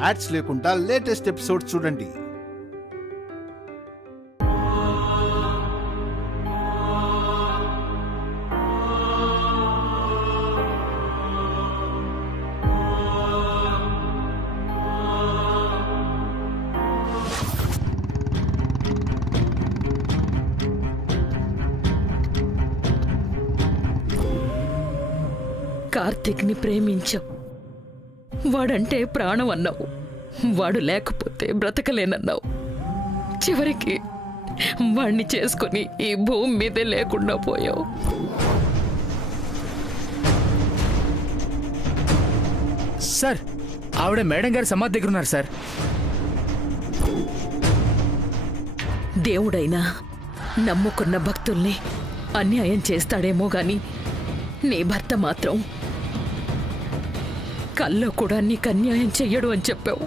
Ads లేకుండా latest episode చూడండి. కార్తీక్ని ప్రేమించావు, వాడంటే ప్రాణం అన్నావు, వాడు లేకపోతే బ్రతకలేనన్నావు. చివరికి వాణ్ణి చేసుకుని ఈ భూమి మీదే లేకుండా పోయావు. సార్, ఆవిడ మేడం గారి సమాధి దగ్గర ఉన్నారు సార్. దేవుడైనా నమ్ముకున్న భక్తుల్ని అన్యాయం చేస్తాడేమో గాని నీ భర్త మాత్రం కల్లో కూడా నీకు అన్యాయం చెయ్యడు అని చెప్పావు.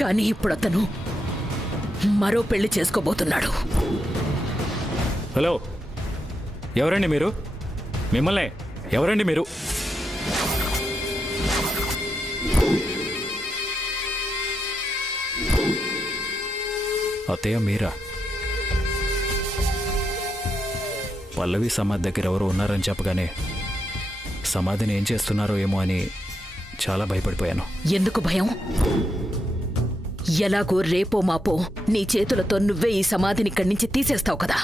కానీ ఇప్పుడు అతను మరో పెళ్లి చేసుకోబోతున్నాడు. హలో, ఎవరండి మీరు? మిమ్మల్ని ఎవరండి మీరు? అత్తయ్య మీరా? పల్లవి సమాధి దగ్గర ఎవరు ఉన్నారని చెప్పగానే సమాధిని ఏం చేస్తున్నారో ఏమో అని చాలా భయపడిపోయాను. ఎందుకు భయం? ఎలాగో రేపో మాపో నీ చేతులతో నువ్వే ఈ సమాధిని ఇక్కడి నుంచి తీసేస్తావు కదా,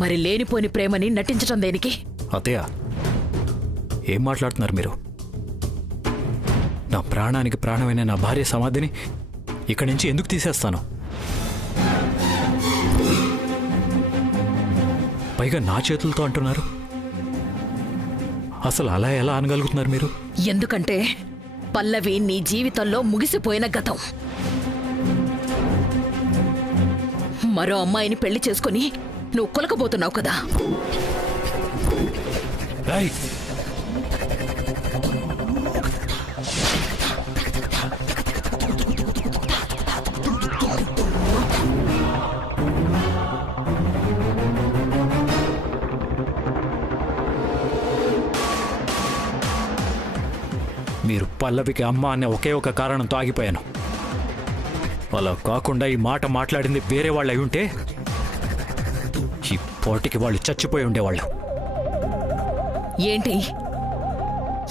మరి లేనిపోని ప్రేమని నటించటం దేనికి? అత్తయ్య, ఏం మాట్లాడుతున్నారు మీరు? నా ప్రాణానికి ప్రాణమైన నా భార్య సమాధిని ఇక్కడి నుంచి ఎందుకు తీసేస్తాను? పైగా నా చేతులతో అంటున్నారు. అసలు అలా ఎలా అనగలుగుతున్నారు మీరు? ఎందుకంటే పల్లవి నీ జీవితంలో ముగిసిపోయిన గతం. మరో అమ్మాయిని పెళ్లి చేసుకుని నువ్వు కొలకబోతున్నావు కదా. మీరు పల్లవికి అమ్మ అనే ఒకే ఒక కారణంతో ఆగిపోయాను. అలా కాకుండా ఈ మాట మాట్లాడింది వేరే వాళ్ళు అయి ఉంటే ఈ పోటీకి వాళ్ళు చచ్చిపోయి ఉండేవాళ్ళు. ఏంటి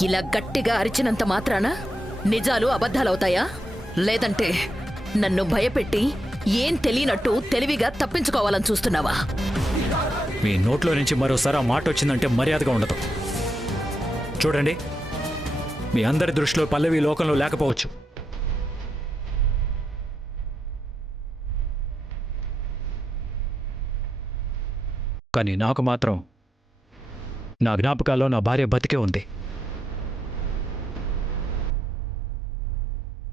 ఇలా గట్టిగా అరిచినంత మాత్రాన నిజాలు అబద్ధాలవుతాయా? లేదంటే నన్ను భయపెట్టి ఏం తెలియనట్టు తెలివిగా తప్పించుకోవాలని చూస్తున్నావా? మీ నోట్లో నుంచి మరోసారి ఆ మాట వచ్చిందంటే మర్యాదగా ఉండదు. చూడండి, మీ అందరి దృష్టిలో పల్లవి లోకంలో లేకపోవచ్చు, కానీ నాకు మాత్రం నా జ్ఞాపకాల్లో నా భార్య బతికే ఉంది.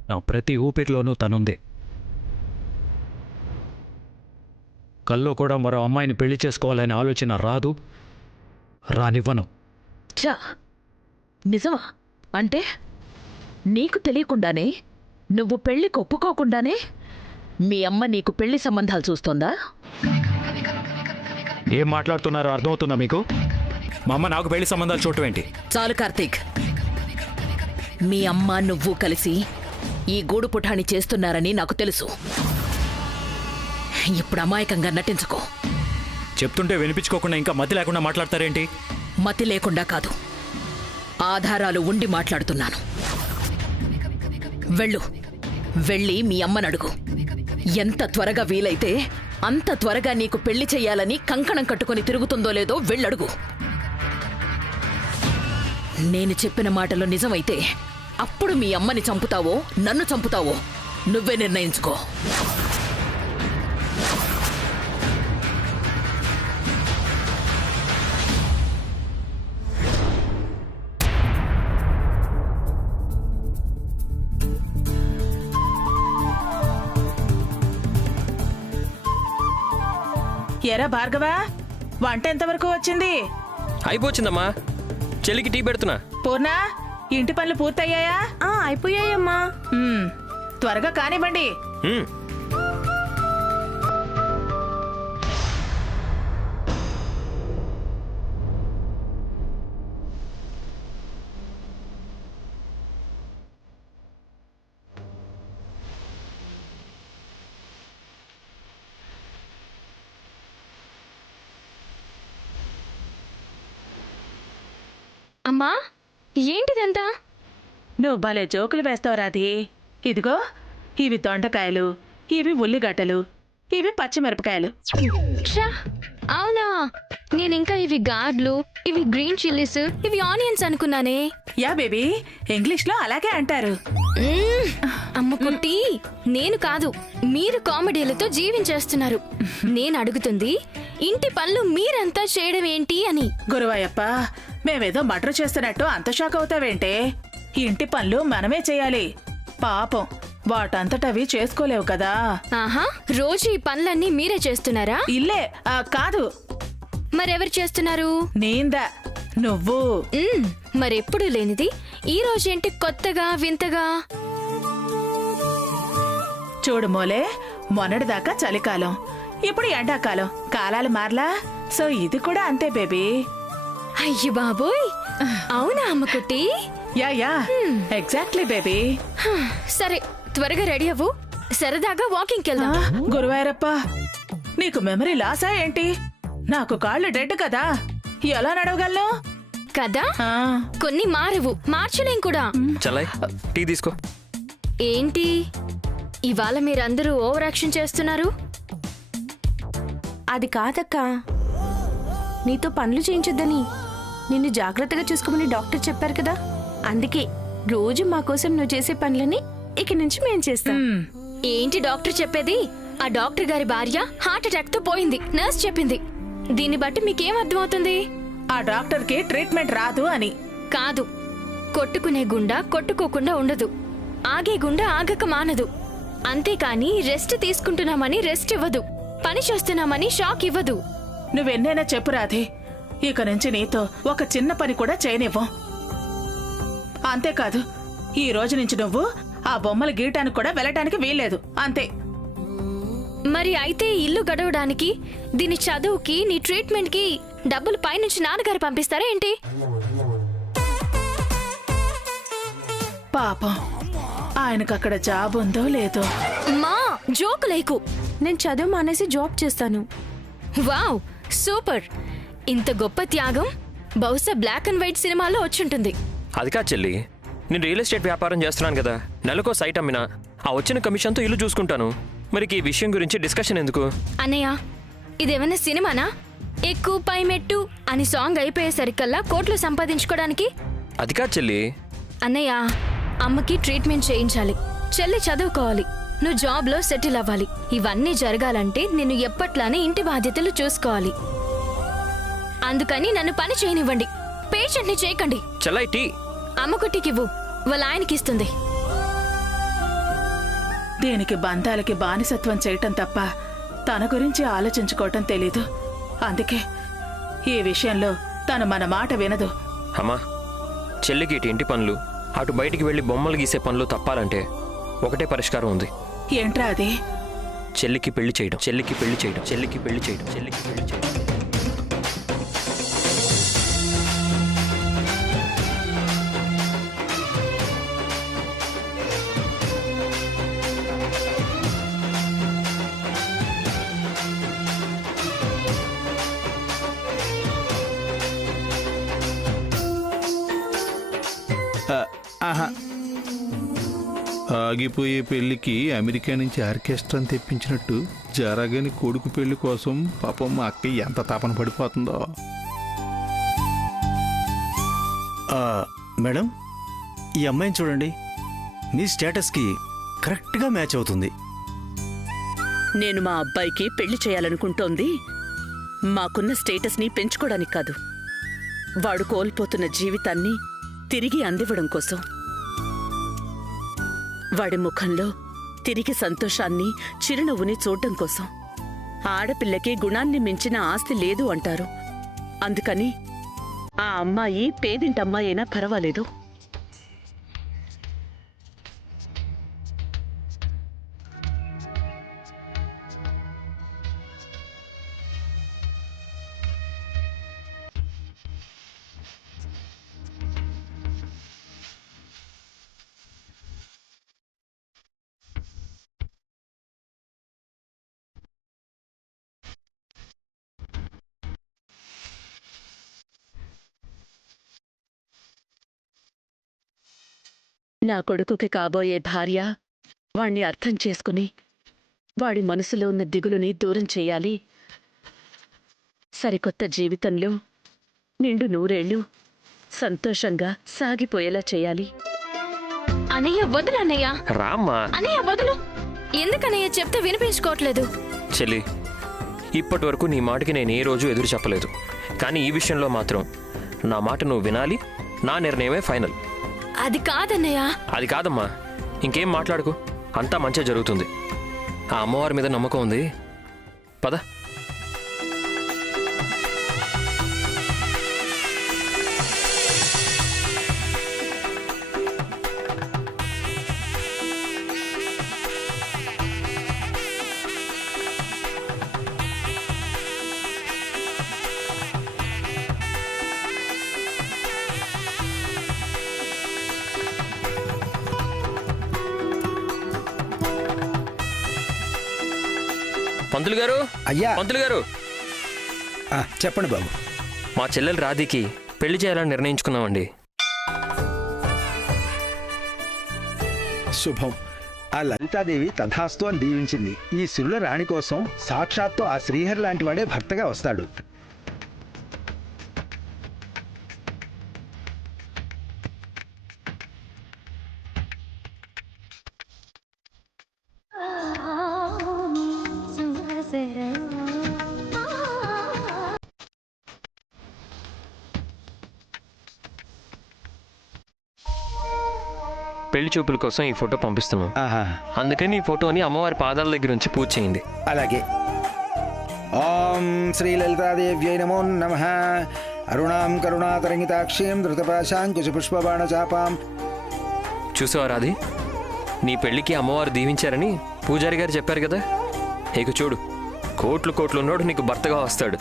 నా ప్రతి ఊపిరిలోనూ తనుంది. కల్లో కూడా మరో అమ్మాయిని పెళ్లి చేసుకోవాలనే ఆలోచన రాదు, రానివ్వను. చా, నిజమా? అంటే నీకు తెలియకుండానే, నువ్వు పెళ్లికి ఒప్పుకోకుండానే మీ అమ్మ నీకు పెళ్లి సంబంధాలు చూస్తోందా? ఏం మాట్లాడుతున్నారో అర్థమవుతుందా మీకు? మా అమ్మ నాకు పెళ్లి సంబంధాలు చూడటం ఏంటి? చాలు కార్తీక్, మీ అమ్మ నువ్వు కలిసి ఈ గూడు పుఠాని చేస్తున్నారని నాకు తెలుసు. ఇప్పుడు అమాయకంగా నటించుకో. చెప్తుంటే వినిపించుకోకుండా ఇంకా మతి లేకుండా మాట్లాడతారేంటి? మతి లేకుండా కాదు, ఆధారాలు ఉండి మాట్లాడుతున్నాను. వెళ్ళి మీ అమ్మని అడుగు. ఎంత త్వరగా వీలైతే అంత త్వరగా నీకు పెళ్లి చెయ్యాలని కంకణం కట్టుకుని తిరుగుతుందో లేదో వెళ్ళడుగు. నేను చెప్పిన మాటలు నిజమైతే అప్పుడు మీ అమ్మని చంపుతావో నన్ను చంపుతావో నువ్వే నిర్ణయించుకో. ఎరా భార్గవా, వంట ఎంతవరకు వచ్చింది? అయిపోయిందమ్మా, చెల్లికి టీ పెడుతున్నా. పూర్ణ, ఇంటి పనులు పూర్తయ్యాయా? అయిపోయాయమ్మా. త్వరగా కానివ్వండి. అమ్మా ఏంటిదంతా? నువ్వు భలే జోకులు వేస్తావు రాధి. ఇదిగో, ఇవి దొండకాయలు, ఇవి ఉల్లిగడ్డలు, ఇవి పచ్చిమిరపకాయలు. ఛా, అవునా? నేనింకా ఇవి గార్డ్లు, ఇవి గ్రీన్ చిల్లీస్, ఇవి ఆనియన్స్ అనుకున్నానే. యా బేబీ, ఇంగ్లీష్లో అలాగే అంటారు. అమ్మ కుట్టి, నేను కాదు, మీరు కామెడీలతో జీవించేస్తున్నారు. నేను అడుగుతుంది ఇంటి పనులు మీరంతా చేయడం ఏంటి అని. గురువాయప్ప, మేమేదో మర్డర్ చేస్తున్నట్టు అంత షాక్ అవుతావేంటే? ఇంటి పనులు మనమే చేయాలి. పాపం, వాటంతటవి చేసుకోలేవు కదా. ఆహా, రోజు ఈ పనులన్నీ మీరే చేస్తున్నారా? ఇల్లే కాదు, మరెవరు చేస్తున్నారు? నీందా, నువ్వు. మరెప్పుడు లేనిది ఈ రోజేంటి కొత్తగా వింతగా? చూడు మోలే, మొన్నటిదాకా చలికాలం, ఇప్పుడు ఎండాకాలం, కాలాలు మారలా. సో ఇది కూడా అంతే బేబీ. అయ్యో బాబోయ్, అవునా అమ్మ కుట్టి? Yeah yeah, exactly baby. సరే, త్వరగా రెడీ అవ్వు, సరదాగా వాకింగ్కి వెళ్దాం. గురువారప్ప, నీకు మెమరీ లాసా ఏంటి? నాకు కాళ్ళు డెడ్ కదా, ఎలా నడవగలను కదా? ఆ, కొన్ని మారవు, మార్చలేం కూడా. చల్లయ్, టీ తీసుకో. ఏంటి ఇవాళ మీరందరూ ఓవర్ యాక్షన్ చేస్తున్నారు? అది కాదక్కా, నీతో పనులు చేయించొద్దని నిన్ను జాగ్రత్తగా చూసుకోమని డాక్టర్ చెప్పారు కదా. అందుకే రోజు మా కోసం నువ్వు చేసే పనులని ఇక నుంచి మేం చేస్తాం. ఏంటి డాక్టర్ చెప్పేది? ఆ డాక్టర్ గారి భార్య హార్ట్ అటాక్ తో పోయింది, నర్స్ చెప్పింది. దీన్ని బట్టి మీకేం అర్థమవుతుంది? ఆ డాక్టర్ కి ట్రీట్మెంట్ రాదు అని. కాదు, కొట్టుకునే గుండా కొట్టుకోకుండా ఉండదు, ఆగే గుండా ఆగక మానదు. అంతేకాని రెస్ట్ తీసుకుంటున్నామని రెస్ట్ ఇవ్వదు, పని చేస్తున్నామని షాక్ ఇవ్వదు. నువ్వెన్నైనా చెప్పు రాధే, ఇక నుంచి నీతో ఒక చిన్న పని కూడా చేయనివ్వం. అంతేకాదు, ఈ రోజు నుంచి నువ్వు ఆ బొమ్మలు గీయటానికి కూడా వెళ్ళటానికి వీల్లేదు, అంతే. మరి అయితే ఇల్లు గడవడానికి, దీని చదువుకి, నీ ట్రీట్మెంట్ కి డబ్బులు పైనుంచి నాన్నగారు పంపిస్తారా ఏంటి? పాపం, ఆయనకు అక్కడ జాబ్ ఉందో లేదో. మా జోకు లేకు. నేను చదువు మానేసి జాబ్ చేస్తాను. Wow, super. ఇంత గొప్ప త్యాగం బహుశా బ్లాక్ అండ్ వైట్ సినిమాలో వచ్చుంటుంది. అది కాదు చెల్లి, నేను రియల్ ఎస్టేట్ వ్యాపారం చేస్తున్నాను కదా, నెలకో సైట్ అమ్మినా ఆ వచ్చిన కమిషన్తో ఇల్లు చూసుకుంటాను. మరికి ఈ విషయం గురించి డిస్కషన్ ఎందుకు? అన్నయ్య, ఇదేమన్నా సినిమానా? ఎక్కువ పై మెట్టు అని సాంగ్ అయిపోయేసరికల్లా కోట్లు సంపాదించుకోవడానికి? అది కాదు చెల్లి. అన్నయ్య, అమ్మకి ట్రీట్మెంట్ చేయించాలి, చెల్లి చదువుకోవాలి, నువ్వు జాబ్లో సెటిల్ అవ్వాలి. ఇవన్నీ జరగాలంటే నిన్ను ఎప్పట్లానే ఇంటి బాధ్యతలు చూసుకోవాలి. అందుకని నన్ను పని చేయనివ్వండి, పేషెంట్ని చేయకండి. చెల్లై, టీ. అమ్మకుట్టికివ్వు, వాళ్ళ ఆయనకిస్తుంది. దీనికి బంధాలకి బానిసత్వం చేయటం తప్ప తన గురించి ఆలోచించుకోవటం తెలీదు. అందుకే ఈ విషయంలో తను మన మాట వినదు. అమ్మా, చెల్లికి ఇటు ఇంటి పనులు, అటు బయటికి వెళ్ళి బొమ్మలు గీసే పనులు తప్పాలంటే ఒకటే పరిష్కారం ఉంది. ఏంట్రా అది? చెల్లికి పెళ్లి చేయడం, చెల్లికి పెళ్లి చేయడం, చెల్లికి పెళ్లి చేయడం, చెల్లికి పెళ్లి చేయడం. ఆగిపోయే పెళ్లికి అమెరికా నుంచి ఆర్కెస్ట్రాని తెప్పించినట్టు జరగని కొడుకు పెళ్లి కోసం పాపం మా అక్క ఎంత తపన పడిపోతుందో. మేడం, ఈ అమ్మాయిని చూడండి, మీ స్టేటస్కి కరెక్ట్గా మ్యాచ్ అవుతుంది. నేను మా అబ్బాయికి పెళ్లి చేయాలనుకుంటోంది మాకున్న స్టేటస్ని పెంచుకోవడానికి కాదు, వాడు కోల్పోతున్న జీవితాన్ని తిరిగి అందివ్వడం కోసం. వాడి ముఖంలో తిరిగి సంతోషాన్ని, చిరునవ్వుని చూడ్డం కోసం. ఆడపిల్లకి గుణాన్ని మించిన ఆస్తి లేదు అంటారు. అందుకని ఆ అమ్మాయి పేదింటమ్మాయి అయినా పర్వాలేదు. నా కొడుకుకి కాబోయే భార్య వాణ్ణి అర్థం చేసుకుని వాడి మనసులో ఉన్న దిగులుని దూరం చెయ్యాలి. సరికొత్త జీవితంలో నిండు నూరేళ్లు సంతోషంగా సాగిపోయేలా చేయాలి. అనయ్య వదులు అన్నయ్య. రామ్మా. అనయ్య వదులు. ఎందుకనయ్య చెప్తే వినిపించుకోవట్లేదు? చెల్లి, ఇప్పటి వరకు నీ మాటకి నేను ఏ రోజు ఎదురు చెప్పలేదు. కానీ ఈ విషయంలో మాత్రం నా మాట నువ్వు వినాలి. నా నిర్ణయమే ఫైనల్. అది కాదన్నయ్య. అది కాదమ్మా, ఇంకేం మాట్లాడుకు. అంతా మంచిగా జరుగుతుంది. ఆ అమ్మవారి మీద నమ్మకం ఉంది. పద. పంతులు గారు, అయ్యా. పంతులు గారు, చెప్పండి బాబు. మా చెల్లెలు రాధికి పెళ్లి చేయాలని నిర్ణయించుకున్నామండి. శుభం. ఆ లలితాదేవి తథాస్తు అని దీవించింది. ఈ సిరుల రాణి కోసం సాక్షాత్తు ఆ శ్రీహరి లాంటి వాడే భర్తగా వస్తాడు. పెళ్లి చూపుల కోసం ఈ ఫోటో పంపిస్తున్నాం. అందుకని ఈ ఫోటోని అమ్మవారి పాదాల దగ్గర నుంచి పూజ చేయండి. అలాగే. ఓం శ్రీ లలితాదేవ్యై నమో నమః. అరుణాం కరుణాతరంగితాక్షీం ధృతపాశాంకుశపుష్పబాణ చాపాం. చూసావా రాధి, నీ పెళ్లికి అమ్మవారు దీవించారని పూజారి గారు చెప్పారు కదా. ఇక చూడు, కోట్లు కోట్లు ఉన్నోడు నీకు భర్తగా వస్తాడు.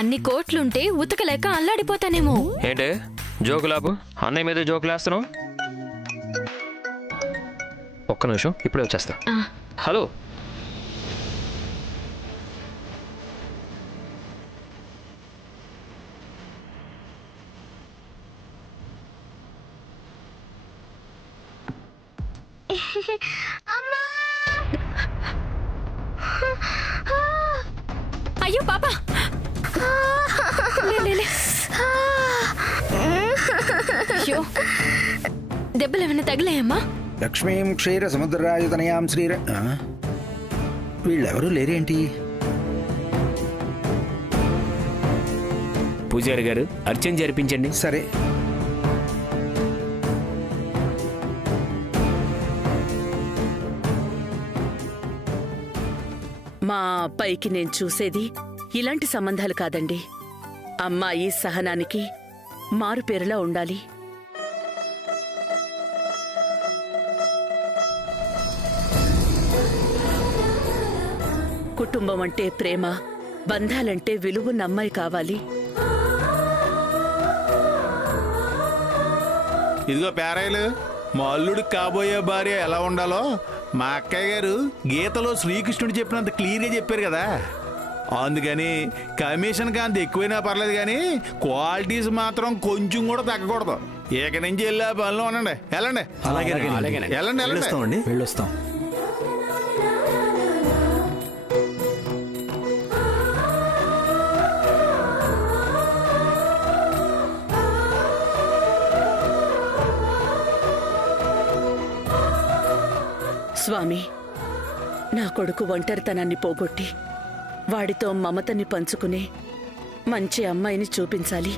అన్ని కోట్లుంటే ఉతకలేక అల్లాడిపోతానేమో. ఏంటే జోకులాపు? అన్నయ్య మీద జోకులేస్తున్నావు? ఒక్క నిమిషం, ఇప్పుడే వచ్చేస్తా. హలో. అయ్యో పాపా, అయ్యో దెబ్బలు ఏమైనా తగిలాయమ్మా? లక్ష్మీం క్షీర సముద్రరాజతనయాం శ్రీర. వీళ్ళెవరూ లేరేంటి? పూజారి గారు, అర్చన జరిపించండి. సరే. మా పైకి నేను చూసేది ఇలాంటి సంబంధాలు కాదండి. అమ్మాయి సహనానికి మారుపేరులా ఉండాలి. కుటుంబం అంటే ప్రేమ, బంధాలంటే విలువన్న అమ్మాయి కావాలి. ఇదిగో పేరాయలు, మా అల్లుడికి కాబోయే భార్య ఎలా ఉండాలో మా అక్కయ్య గారు గీతలో శ్రీకృష్ణుడు చెప్పినంత క్లియర్గా చెప్పారు కదా. అందుకని కమిషన్ కాంత ఎక్కువైనా పర్లేదు, కానీ క్వాలిటీస్ మాత్రం కొంచెం కూడా తగ్గకూడదు. ఇక నుంచి వెళ్ళి ఆ పనిలో ఉండండి. వెళ్ళండి. వెళ్ళండి. వెళ్ళొస్తాం. స్వామి, నా కొడుకు ఒంటరితనాన్ని పోగొట్టి వాడితో మమతని పంచుకునే మంచి అమ్మాయిని చూపించాలి.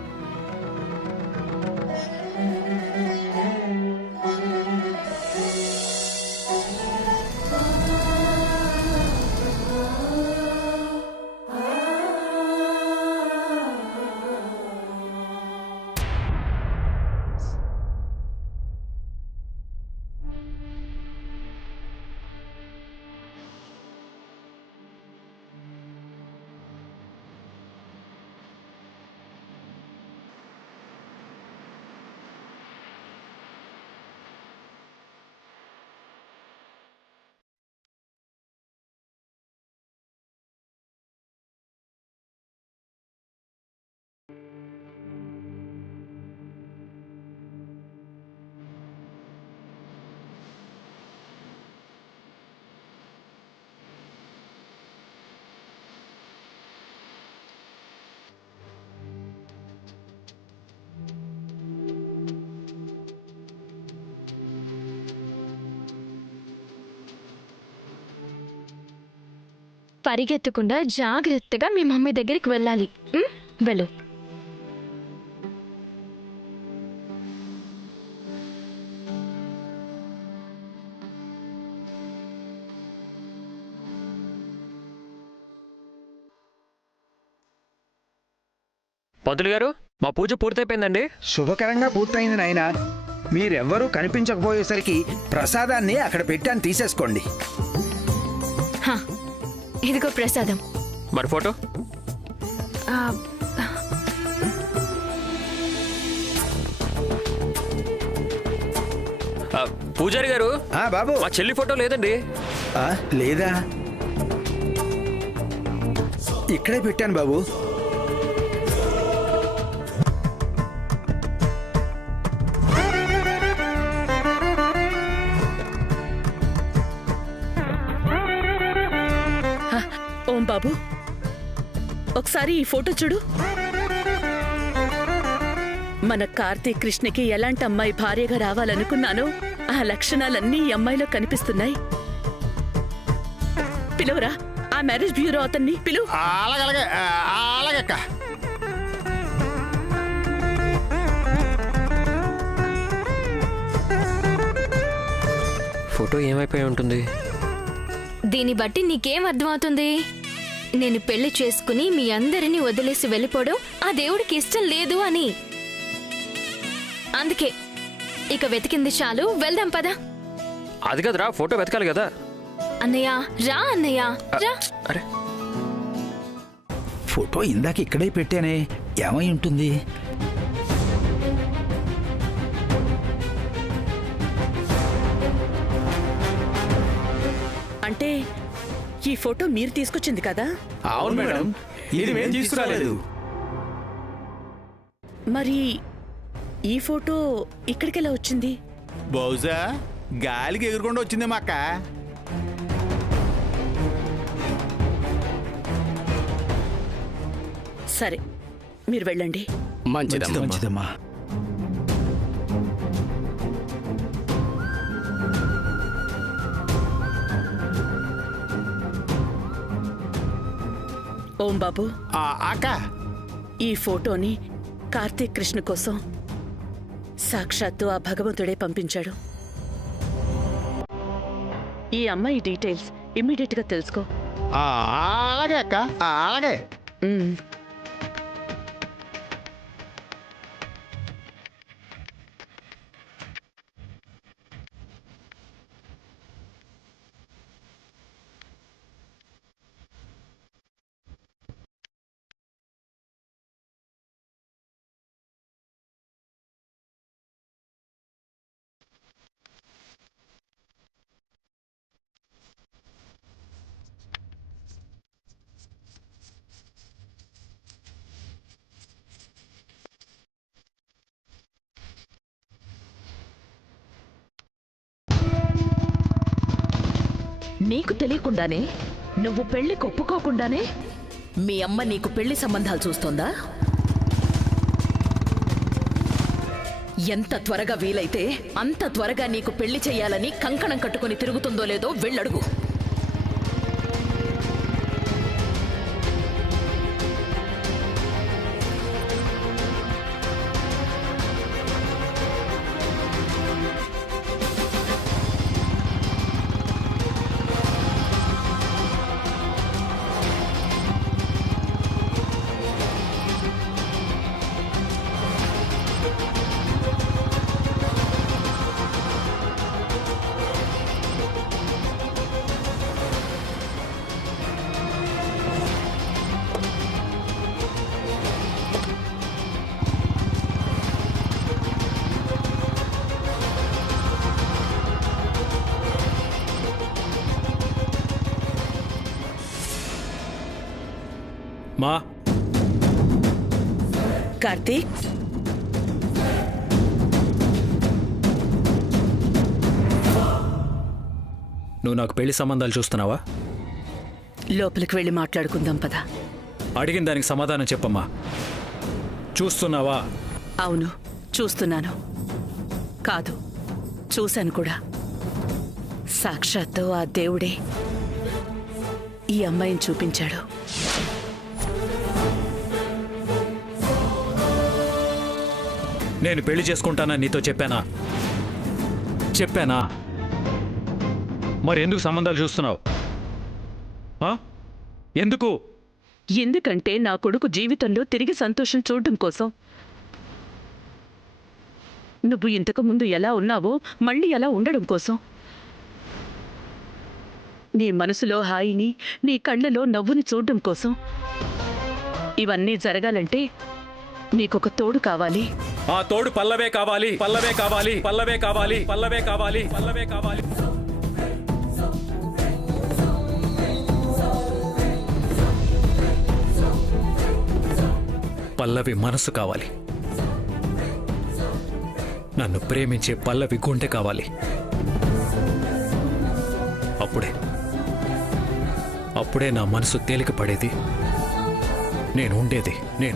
పరిగెత్తకుండా జాగ్రత్తగా మీ మమ్మీ దగ్గరికి వెళ్ళాలి. వెళ్ళు. పంతులు గారు, మా పూజ పూర్తయిపోయిందండి. శుభకరంగా పూర్తయింది నాయనా. మీరెవ్వరూ కనిపించకపోయేసరికి ప్రసాదాన్ని అక్కడ పెట్టాను, తీసేసుకోండి. హా, ఇదిగో ప్రసాదం. మరి ఫోటో? పూజారి గారు, బాబు, మా చెల్లి ఫోటో లేదండి. లేదా? ఇక్కడే పెట్టాను బాబు. ఓం బాబు, ఒకసారి ఈ ఫోటో చూడు. మన కార్తీక్ కృష్ణకి ఎలాంటి అమ్మాయి భార్యగా రావాలనుకున్నానో ఆ లక్షణాలన్నీ ఈ అమ్మాయిలో కనిపిస్తున్నాయి. పిలువరా, ఆ మ్యారేజ్ బ్యూరో అతన్ని పిలువు. అలాగే అక్క. ఫోటో ఏమైపోయి ఉంటుంది? దీన్ని బట్టి నీకేం అర్థమవుతుంది? నేను పెళ్లి చేసుకుని మీ అందరినీ వదిలేసి వెళ్ళిపోవడం ఆ దేవుడికి ఇష్టం లేదు అని. అందుకే ఇక వెతికింది చాలు, వెళ్దాం పదా. అది కదరా, ఫోటో వెతకాలి కదా. అన్నయ్య రా, అన్నయ్య రా. అరే, ఫోటో ఇందాక ఇక్కడే పెట్టానే, ఏమై ఉంటుంది? అంటే ఈ ఫోటో మీరు తీసుకొచ్చింది కదా? అవును మేడం, ఇది మేము తీసుకురాలేదు. మరి ఈ ఫోటో ఇక్కడికెలా వచ్చింది? బహుశా గాలికి ఎగురుకుండా వచ్చిందేమో అక్క. సరే, మీరు వెళ్ళండి. మంచిదమ్మా. ఓం బాబు, అక్క, ఈ ఫోటోని కార్తీక్ కృష్ణ కోసం సాక్షాత్తు ఆ భగవంతుడే పంపించాడు. ఈ అమ్మాయి డీటెయిల్స్ ఇమ్మీడియట్ గా తెలుసుకో. అలాగే అక్క, అలాగే. నీకు తెలియకుండానే, నువ్వు పెళ్లి ఒప్పుకోకుండానే మీ అమ్మ నీకు పెళ్లి సంబంధాలు చూస్తోందా? ఎంత త్వరగా వీలైతే అంత త్వరగా నీకు పెళ్లి చెయ్యాలని కంకణం కట్టుకుని తిరుగుతుందో లేదో వెళ్ళడుగు. మా కార్తీక్, నువ్వు నాకు పెళ్లి సంబంధాలు చూస్తున్నావా? లోపలికి వెళ్ళి మాట్లాడుకుందాం పదా. అడిగిన దానికి సమాధానం చెప్పమ్మా. చూస్తున్నావా? అవును, చూస్తున్నాను. కాదు, చూశాను కూడా. సాక్షాత్తు ఆ దేవుడే ఈ అమ్మాయిని చూపించాడు. నేను పెళ్లి చేసుకుంటానని నీతో చెప్పానా మరి ఎందుకు సంబంధాలు చూస్తున్నావు? ఎందుకు? ఎందుకంటే నా కొడుకు జీవితంలో తిరిగి సంతోషం చూడడం కోసం. నువ్వు ఇంతకు ముందు ఎలా ఉన్నావో మళ్ళీ ఎలా ఉండడం కోసం. నీ మనసులో హాయిని, నీ కళ్ళలో నవ్వుని చూడడం కోసం. ఇవన్నీ జరగాలంటే నీకొక తోడు కావాలి. ఆ తోడు పల్లవే కావాలి. పల్లవి మనసు కావాలి. నన్ను ప్రేమించే పల్లవి గుండె కావాలి. అప్పుడే నా మనసు తేలిక పడేది. నేను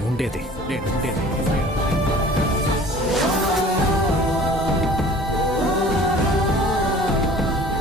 ఉండేది